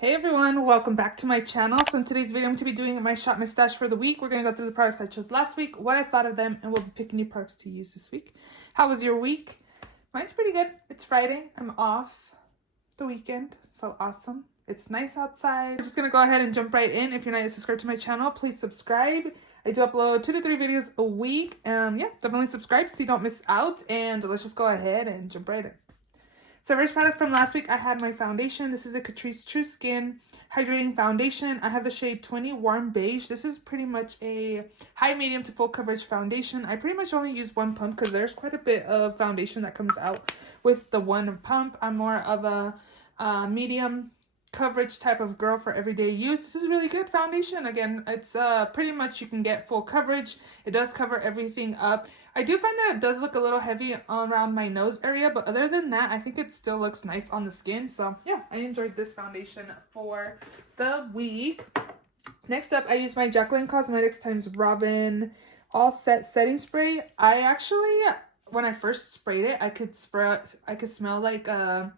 Hey everyone, welcome back to my channel. So in today's video, I'm going to be doing my shop my stash for the week. We're going to go through the products I chose last week, what I thought of them, and we'll be picking new products to use this week. How was your week? Mine's pretty good. It's Friday. I'm off the weekend, so awesome. It's nice outside. We're just going to go ahead and jump right in. If you're not yet subscribed to my channel, please subscribe. I do upload 2 to 3 videos a week. Yeah, definitely subscribe so you don't miss out. And let's just go ahead and jump right in. So first product from last week, I had my foundation. This is a Catrice True Skin Hydrating Foundation. I have the shade 20 Warm Beige. This is pretty much a high medium to full coverage foundation. I pretty much only use one pump because there's quite a bit of foundation that comes out with the one pump. I'm more of a medium coverage type of girl for everyday use. This is really good foundation. Again, it's pretty much you can get full coverage. It does cover everything up. I do find that it does look a little heavy around my nose area, but other than that, I think it still looks nice on the skin. So yeah, I enjoyed this foundation for the week. Next up, I use my Jaclyn Cosmetics x Robin All Set Setting Spray. I actually, when I first sprayed it, I could smell like a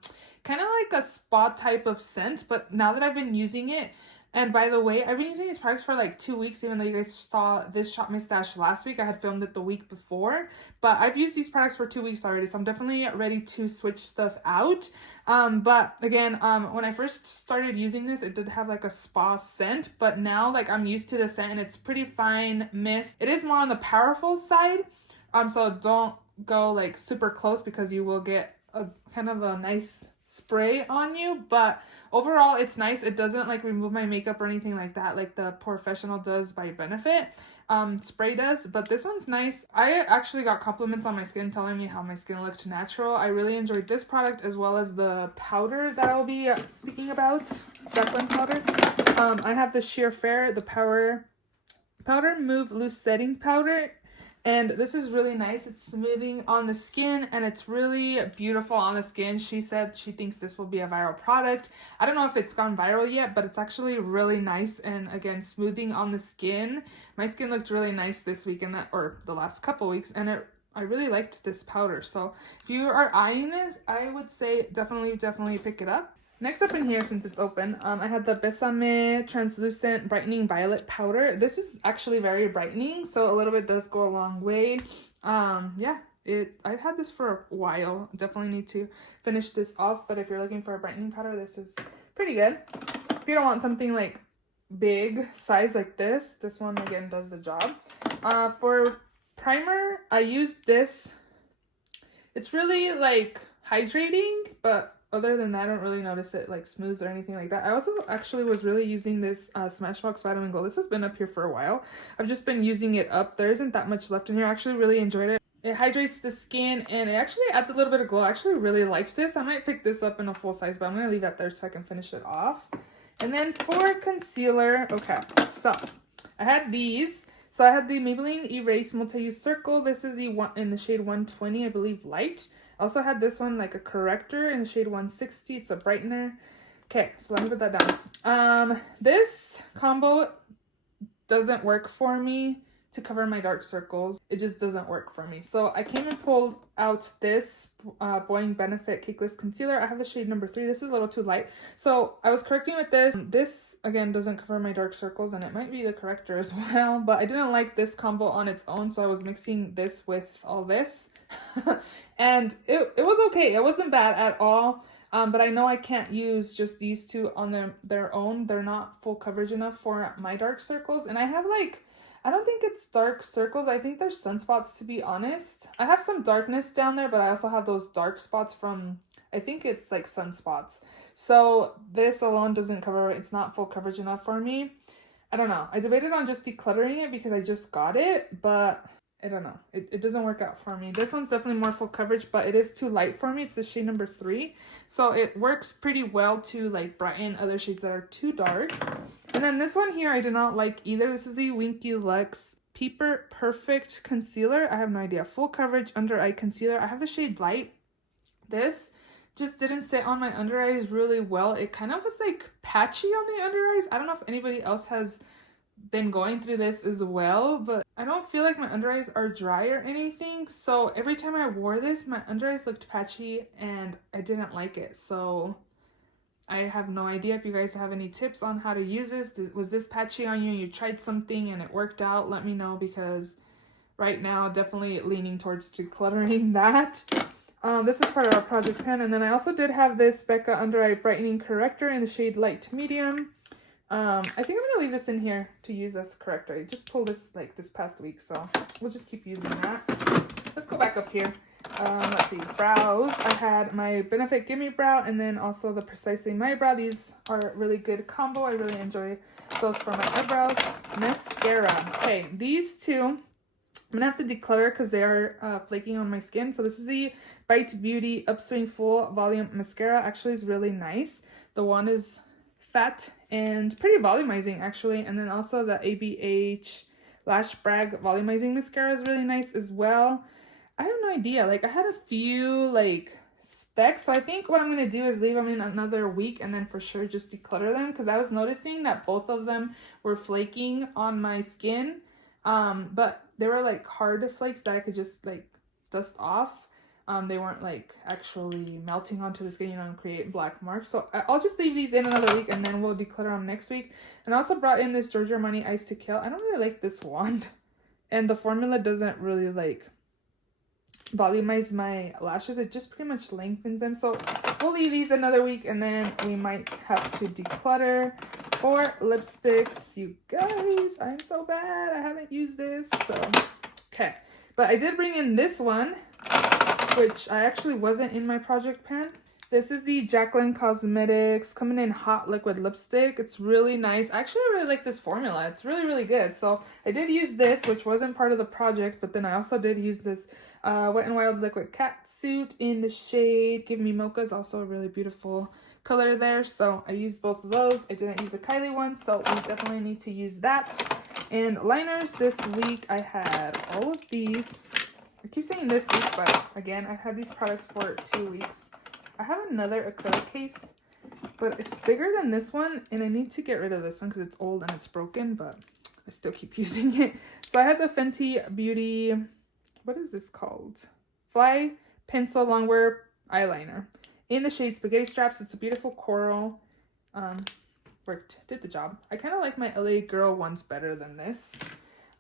kind of like a spa type of scent, but now that I've been using it, and by the way, I've been using these products for like 2 weeks, even though you guys saw this Shop My Stash last week. I had filmed it the week before, but I've used these products for 2 weeks already, so I'm definitely ready to switch stuff out. But again, when I first started using this, it did have like a spa scent, but now like I'm used to the scent and it's pretty fine mist. It is more on the powerful side, so don't go like super close because you will get a kind of a nice spray on you, but overall it's nice. It doesn't like remove my makeup or anything like that like the Professional does by Benefit spray does, but this one's nice. I actually got compliments on my skin telling me how my skin looked natural. I really enjoyed this product as well as the powder that I'll be speaking about, Jaclyn powder. I have the Sheer Fair, the Powder Move Loose Setting Powder. And this is really nice. It's smoothing on the skin and it's really beautiful on the skin. She said she thinks this will be a viral product. I don't know if it's gone viral yet, but it's actually really nice. And again, smoothing on the skin. My skin looked really nice this week or the last couple weeks, and I really liked this powder. So if you are eyeing this, I would say definitely pick it up. Next up in here, since it's open, I had the Besame Translucent Brightening Violet Powder. This is actually very brightening, so a little bit does go a long way. Yeah, I've had this for a while. Definitely need to finish this off, but if you're looking for a brightening powder, this is pretty good. If you don't want something like big size like this one again does the job. For primer, I used this. It's really like hydrating, but other than that, I don't really notice it like smooths or anything like that. I also actually was really using this Smashbox Vitamin Glow. This has been up here for a while. I've just been using it up. There isn't that much left in here. I actually really enjoyed it. It hydrates the skin and it actually adds a little bit of glow. I actually really liked this. I might pick this up in a full size, but I'm going to leave that there so I can finish it off. And then for concealer, okay, so I had these. So I had the Maybelline Erase Multi-Use Circle. This is the one in the shade 120, I believe, light. I also had this one like a corrector in the shade 160. It's a brightener. Okay, so let me put that down. This combo doesn't work for me to cover my dark circles. It just doesn't work for me. So I came and pulled out this Boeing Benefit Cakeless Concealer. I have the shade number 3. This is a little too light. So I was correcting with this. This, again, doesn't cover my dark circles, and it might be the corrector as well. But I didn't like this combo on its own, so I was mixing this with all this. And it was okay. It wasn't bad at all. But I know I can't use just these two on their own. They're not full coverage enough for my dark circles. And I have like, I don't think it's dark circles. I think they're sunspots, to be honest. I have some darkness down there, but I also have those dark spots from, I think it's like sunspots. So this alone doesn't cover it. It's not full coverage enough for me. I don't know. I debated on just decluttering it because I just got it, but I don't know. It doesn't work out for me. This one's definitely more full coverage, but it is too light for me. It's the shade number 3. So it works pretty well to like brighten other shades that are too dark. And then this one here, I did not like either. This is the Winky Lux Peeper Perfect Concealer. I have no idea. Full coverage under eye concealer. I have the shade light. This just didn't sit on my under eyes really well. It kind of was like patchy on the under eyes. I don't know if anybody else has been going through this as well, but I don't feel like my under eyes are dry or anything. So every time I wore this, my under eyes looked patchy and I didn't like it. So I have no idea if you guys have any tips on how to use this. Was this patchy on you and you tried something and it worked out? Let me know, because right now definitely leaning towards decluttering that. This is part of our project pen. And then I also did have this Becca Under Eye Brightening Corrector in the shade Light to Medium. I think I'm going to leave this in here to use as a corrector. I just pulled this like this past week, so we'll just keep using that. Let's go back up here. Let's see, brows. I had my Benefit Gimme Brow and then also the Precisely My Brow. These are a really good combo. I really enjoy those for my eyebrows. Mascara. Okay, these two, I'm going to have to declutter because they are flaking on my skin. So this is the Bite Beauty Upswing Full Volume Mascara. Actually, is really nice. The one is fat and pretty volumizing, actually. And then also the ABH Lash Brag Volumizing Mascara is really nice as well. I have no idea. Like, I had a few, like, specs. So I think what I'm going to do is leave them in another week and then for sure just declutter them. Because I was noticing that both of them were flaking on my skin. But they were, like, hard flakes that I could just, like, dust off. They weren't, like, actually melting onto the skin, you know, and create black marks. So I'll just leave these in another week and then we'll declutter them next week. And I also brought in this Giorgio Armani Ice to Kill. I don't really like this wand. And the formula doesn't really, like, volumize my lashes. It just pretty much lengthens them. So we'll leave these another week and then we might have to declutter. For lipsticks, you guys, I'm so bad. I haven't used this. So, okay. But I did bring in this one, which I actually wasn't in my project pan. This is the Jaclyn Cosmetics coming in hot liquid lipstick. It's really nice. Actually, I really like this formula. It's really, really good. So I did use this, which wasn't part of the project, but then I also did use this Wet n Wild Liquid Catsuit in the shade Give Me Mocha. Is also a really beautiful color there. So I used both of those. I didn't use the Kylie one, so we definitely need to use that. And liners, this week I had all of these. I keep saying this week, but again, I've had these products for 2 weeks. I have another acrylic case, but it's bigger than this one, and I need to get rid of this one because it's old and it's broken, but I still keep using it. So I had the Fenty Beauty, what is this called? Fly Pencil Longwear Eyeliner in the shade Spaghetti Straps. It's a beautiful coral. Did the job. I kind of like my LA Girl ones better than this.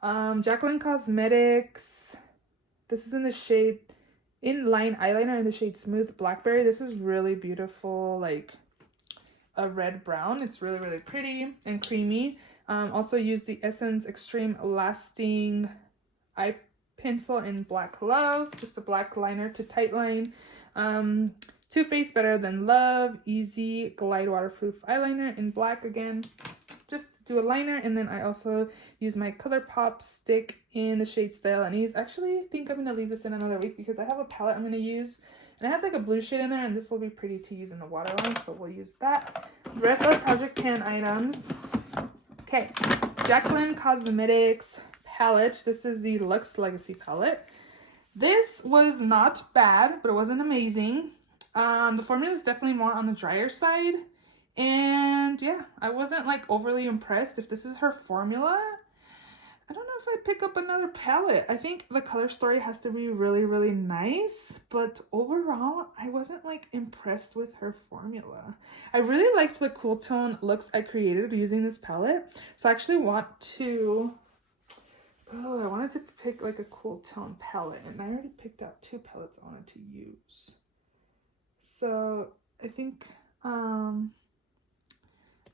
Jaclyn Cosmetics. This is in the shade Inline Eyeliner in the shade Smooth Blackberry. This is really beautiful, like a red brown. It's really, really pretty and creamy. Also use the Essence Extreme Lasting Eye Pencil in Black Love. Just a black liner to tight line. Too Faced Better Than Love Easy Glide Waterproof Eyeliner in black again. Just do a liner, and then I also use my ColourPop stick in the shade Style and Ease. Actually, I think I'm going to leave this in another week because I have a palette I'm going to use. And it has like a blue shade in there, and this will be pretty to use in the waterline, so we'll use that. The rest are project pan items. Okay, Jaclyn Cosmetics palette. This is the Luxe Legacy palette. This was not bad, but it wasn't amazing. The formula is definitely more on the drier side. And yeah, I wasn't like overly impressed. If this is her formula, I don't know if I'd pick up another palette. I think the color story has to be really, really nice. But overall, I wasn't like impressed with her formula. I really liked the cool tone looks I created using this palette. So I actually want to... Oh, I wanted to pick like a cool tone palette. And I already picked out 2 palettes I wanted to use. So I think...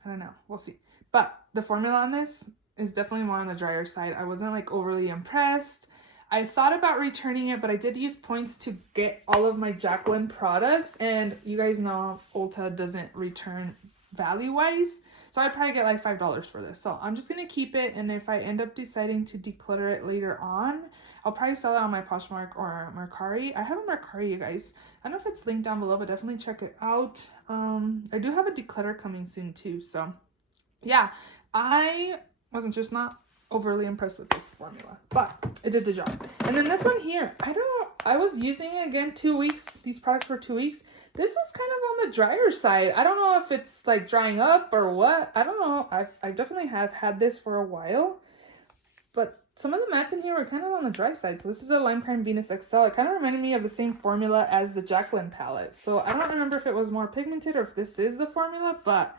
I don't know. We'll see. But the formula on this is definitely more on the drier side. I wasn't like overly impressed. I thought about returning it, but I did use points to get all of my Jaclyn products. And you guys know Ulta doesn't return value-wise. So I'd probably get like $5 for this. So I'm just going to keep it. And if I end up deciding to declutter it later on, I'll probably sell it on my Poshmark or Mercari. I have a Mercari, you guys. I don't know if it's linked down below, but definitely check it out. I do have a declutter coming soon too. So yeah, I wasn't just not overly impressed with this formula, but it did the job. And then this one here, I was using it again 2 weeks. These products for 2 weeks. This was kind of on the drier side. I don't know if it's like drying up or what. I don't know. I definitely have had this for a while, but some of the mattes in here were kind of on the dry side. So this is a Lime Crime Venus XL. It kind of reminded me of the same formula as the Jacqueline palette. So I don't remember if it was more pigmented or if this is the formula, but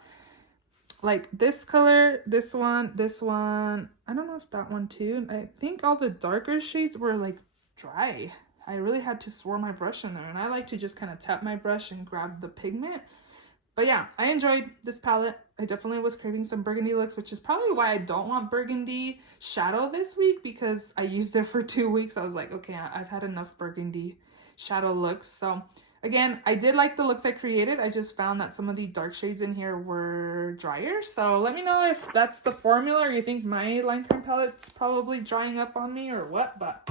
like this color, this one, I don't know if that one too. I think all the darker shades were like dry. I really had to swirl my brush in there, and I like to just kind of tap my brush and grab the pigment. But yeah, I enjoyed this palette. I definitely was craving some burgundy looks, which is probably why I don't want burgundy shadow this week, because I used it for 2 weeks. I was like, okay, I've had enough burgundy shadow looks. So again, I did like the looks I created. I just found that some of the dark shades in here were drier. So let me know if that's the formula, or you think my Lime Crime palette's probably drying up on me or what, but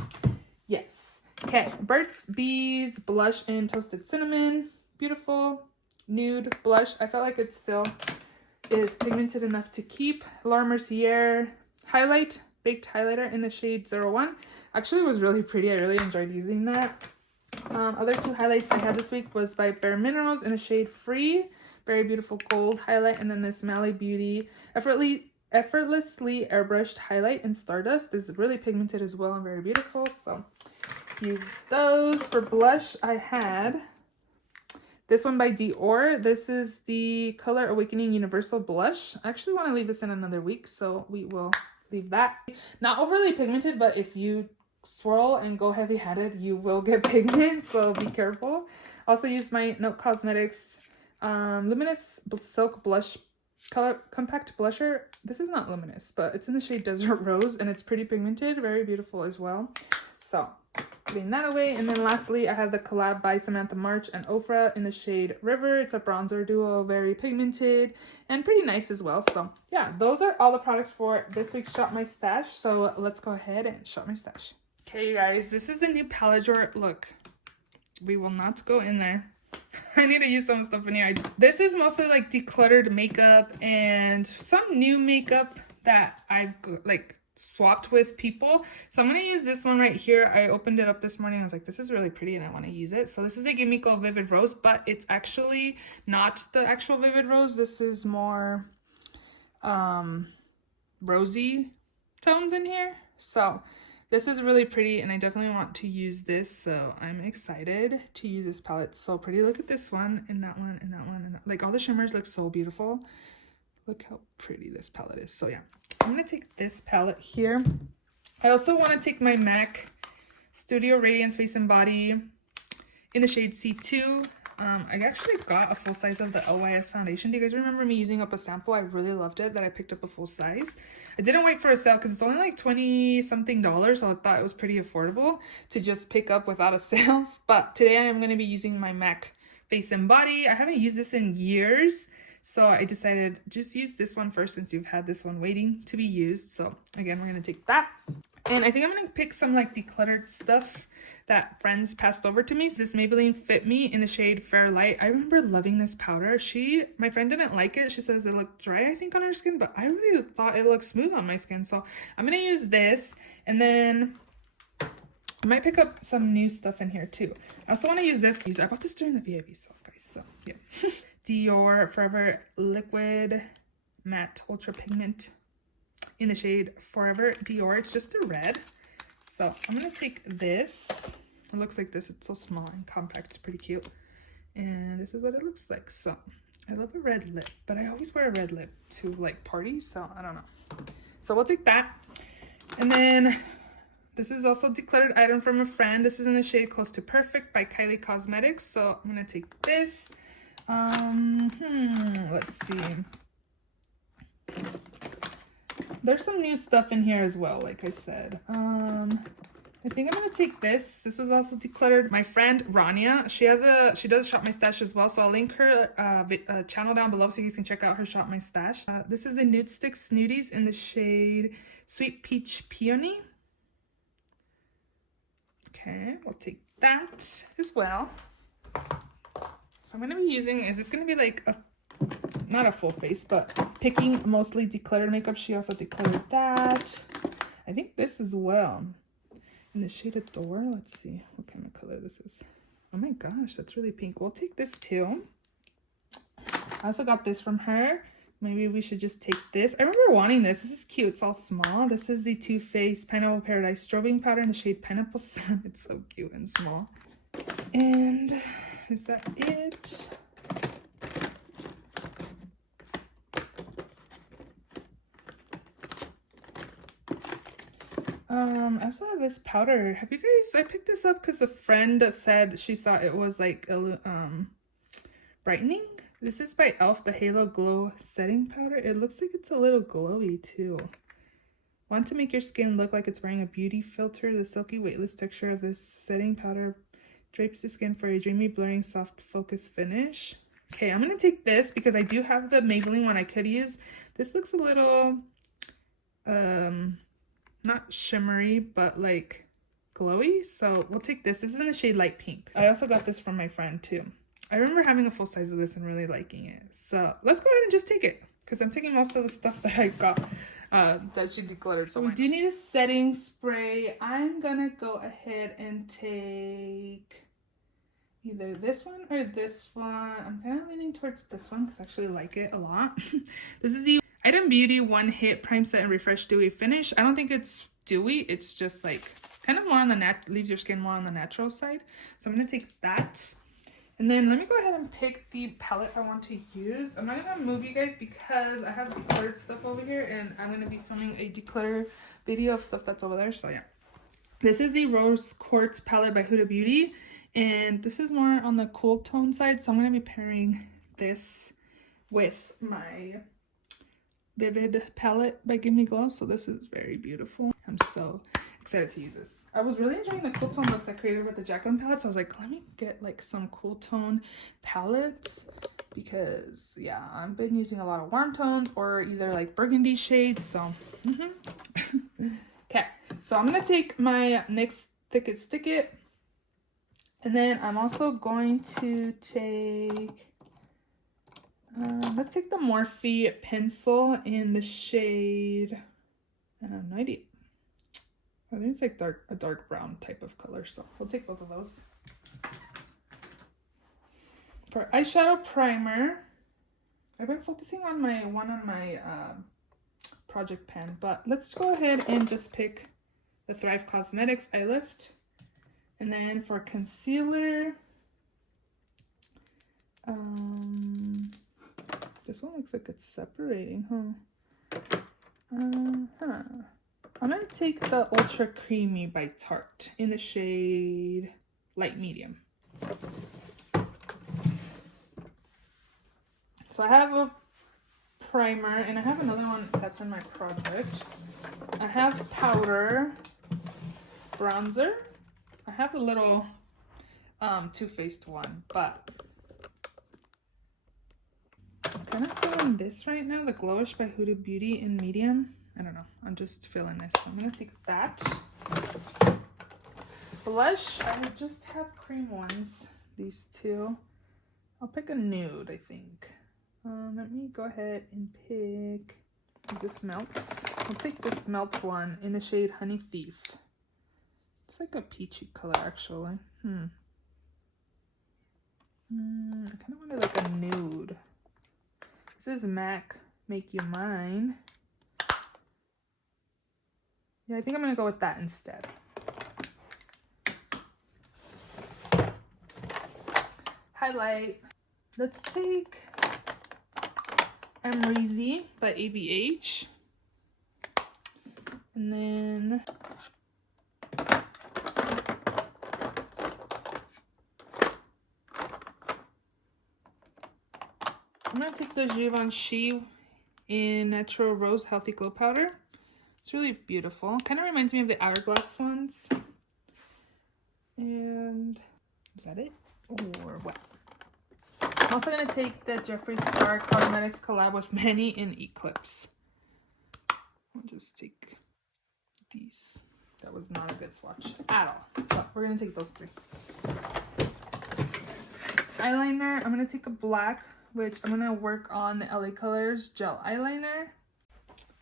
yes. Okay, Burt's Bees Blush in Toasted Cinnamon. Beautiful nude blush. I felt like it still is pigmented enough to keep. Laura Mercier highlight, baked highlighter in the shade 01. Actually, it was really pretty. I really enjoyed using that. Other two highlights I had this week was by Bare Minerals in the shade Free. Very beautiful gold highlight. And then this Mally Beauty effortlessly airbrushed highlight in Stardust. This is really pigmented as well and very beautiful. So use those. For blush, I had this one by Dior. This is the Color Awakening Universal Blush. I actually want to leave this in another week, so we will leave that. Not overly pigmented, but if you swirl and go heavy-handed, you will get pigment, so be careful. Also used my Note Cosmetics Luminous Silk Blush Color Compact Blusher. This is not luminous, but it's in the shade Desert Rose, and it's pretty pigmented, very beautiful as well. So putting that away. And then lastly, I have the collab by Samantha March and Ofra in the shade River. It's a bronzer duo, very pigmented and pretty nice as well. So yeah, those are all the products for this week's Shop My Stash. So let's go ahead and shop my stash. Okay, you guys, this is the new palette drawer. Look, we will not go in there. I need to use some stuff in here. This is mostly like decluttered makeup and some new makeup that I've like swapped with people. So I'm going to use this one right here. I opened it up this morning. I was like, this is really pretty and I want to use it. So this is the Gimme Glow Vivid Rose, but it's actually not the actual Vivid Rose. This is more rosy tones in here. So this is really pretty and I definitely want to use this. So I'm excited to use this palette. It's so pretty. Look at this one and that one and that one. And that. Like all the shimmers look so beautiful. Look how pretty this palette is. So yeah, I'm going to take this palette here. I also want to take my MAC Studio Radiance Face and Body in the shade C2. I actually got a full size of the LYS foundation. Do you guys remember me using up a sample? I really loved it that I picked up a full size. I didn't wait for a sale because it's only like $20 something, so I thought it was pretty affordable to just pick up without a sale. But today I'm going to be using my MAC Face and Body. I haven't used this in years, so I decided just use this one first since you've had this one waiting to be used. So again, we're going to take that. And I think I'm going to pick some like decluttered stuff that friends passed over to me. So this Maybelline Fit Me in the shade Fair Light. I remember loving this powder. My friend didn't like it. She says it looked dry, I think, on her skin, but I really thought it looked smooth on my skin. So I'm going to use this. And then I might pick up some new stuff in here too. I also want to use this. I bought this during the VIP sale, guys. So yeah. Dior Forever Liquid Matte Ultra Pigment in the shade Forever Dior. It's just a red. So I'm going to take this. It looks like this. It's so small and compact. It's pretty cute. And this is what it looks like. So I love a red lip, but I always wear a red lip to like parties. So I don't know. So we'll take that. And then this is also a decluttered item from a friend. This is in the shade Close to Perfect by Kylie Cosmetics. So I'm going to take this. Let's see. There's some new stuff in here as well, like I said. I think I'm gonna take this. This was also decluttered. My friend Rania, she does Shop My Stash as well, so I'll link her channel down below so you guys can check out her Shop My Stash. This is the Nude Stick Snooties in the shade Sweet Peach Peony. Okay, we'll take that as well. So I'm gonna be using, is this gonna be like not a full face, but picking mostly decluttered makeup. She also decluttered that. I think this as well. In the shade Adore. Let's see what kind of color this is. Oh my gosh, that's really pink. We'll take this too. I also got this from her. maybe we should just take this. I remember wanting this. This is cute. It's all small. This is the Too Faced Pineapple Paradise Strobing Powder in the shade Pineapple Sun. It's so cute and small. And is that it? I also have this powder. Have you guys, I picked this up because a friend said she saw it was like a brightening. This is by e.l.f. the Halo Glow Setting Powder. It looks like it's a little glowy too. Want to make your skin look like it's wearing a beauty filter? The silky weightless texture of this setting powder drapes the skin for a dreamy, blurring, soft focus finish. Okay, I'm gonna take this because I do have the Maybelline one I could use. This looks a little not shimmery, but like glowy, so we'll take this. This is in the shade Light Pink. I also got this from my friend too. I remember having a full size of this and really liking it, so let's go ahead and just take it because I'm taking most of the stuff that I got that she decluttered. So we do need a setting spray. I'm gonna go ahead and take either this one or this one. I'm kind of leaning towards this one because I actually like it a lot. This is the Item Beauty One Hit Prime Set and Refresh Dewy Finish. I don't think it's dewy. It's just like kind of more on the leaves your skin more on the natural side. So I'm going to take that. And then let me go ahead and pick the palette I want to use. I'm not going to move you guys because I have decluttered stuff over here and I'm going to be filming a declutter video of stuff that's over there. So yeah. This is the Rose Quartz palette by Huda Beauty. And this is more on the cool tone side. So I'm going to be pairing this with my Vivid palette by Give Me Glow. So this is very beautiful. I'm so excited to use this. I was really enjoying the cool tone looks I created with the Jacqueline palette. So I was like, let me get like some cool tone palettes because yeah, I've been using a lot of warm tones or either like burgundy shades. So okay, so I'm gonna take my NYX Thick It Stick It, and then I'm also going to take let's take the Morphe pencil in the shade 90. I think it's like a dark brown type of color, so we'll take both of those. For eyeshadow primer, I've been focusing on my project pen, but let's go ahead and just pick the Thrive Cosmetics Eye Lift. And then for concealer, this one looks like it's separating, huh? I'm gonna take the Ultra Creamy by Tarte in the shade Light Medium. So I have a primer and I have another one that's in my project. I have powder, bronzer. I have a little Too Faced one, but I'm kind of feeling this right now, the Glowish by Huda Beauty in medium. I don't know, I'm just feeling this, so I'm gonna take that. Blush, I just have cream ones, these two. I'll pick a nude, I think. Let me go ahead and pick, this melts. I'll take this melt one in the shade Honey Thief. It's like a peachy color, actually. I kind of wanted like a nude. This is MAC Make You Mine. Yeah, I think I'm gonna go with that instead. Highlight. Let's take Amrezy by ABH. And then I'm gonna take the Givenchy in Natural Rose Healthy Glow Powder. It's really beautiful. Kind of reminds me of the Hourglass ones. And is that it? Or what? I'm also gonna take the Jeffree Star Cosmetics collab with Manny in Eclipse. I'll just take these. That was not a good swatch at all. But we're gonna take those three. Eyeliner, I'm gonna take a black, which I'm gonna work on the LA Colors gel eyeliner.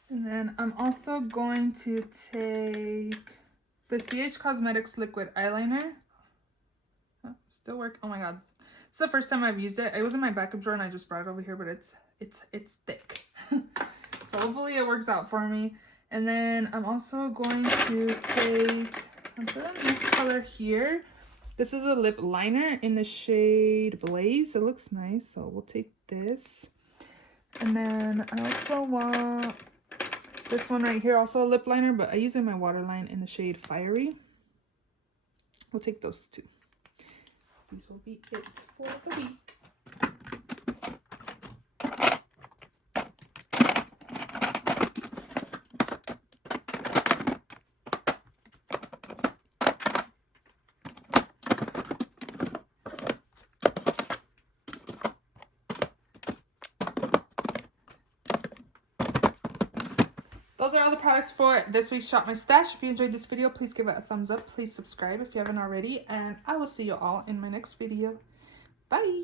And then I'm also going to take this BH Cosmetics liquid eyeliner. Oh, still work. Oh my god. It's the first time I've used it. It was in my backup drawer and I just brought it over here, but it's it's thick. So hopefully it works out for me. And then I'm also going to take, I'm putting this color here. This is a lip liner in the shade Blaze. It looks nice, so we'll take this. And then I also want this one right here, also a lip liner, but I use it in my waterline in the shade Fiery. We'll take those two. These will be it for the week. Those are all the products for this week's Shop My Stash. If you enjoyed this video, please give it a thumbs up. Please subscribe if you haven't already. And I will see you all in my next video. Bye!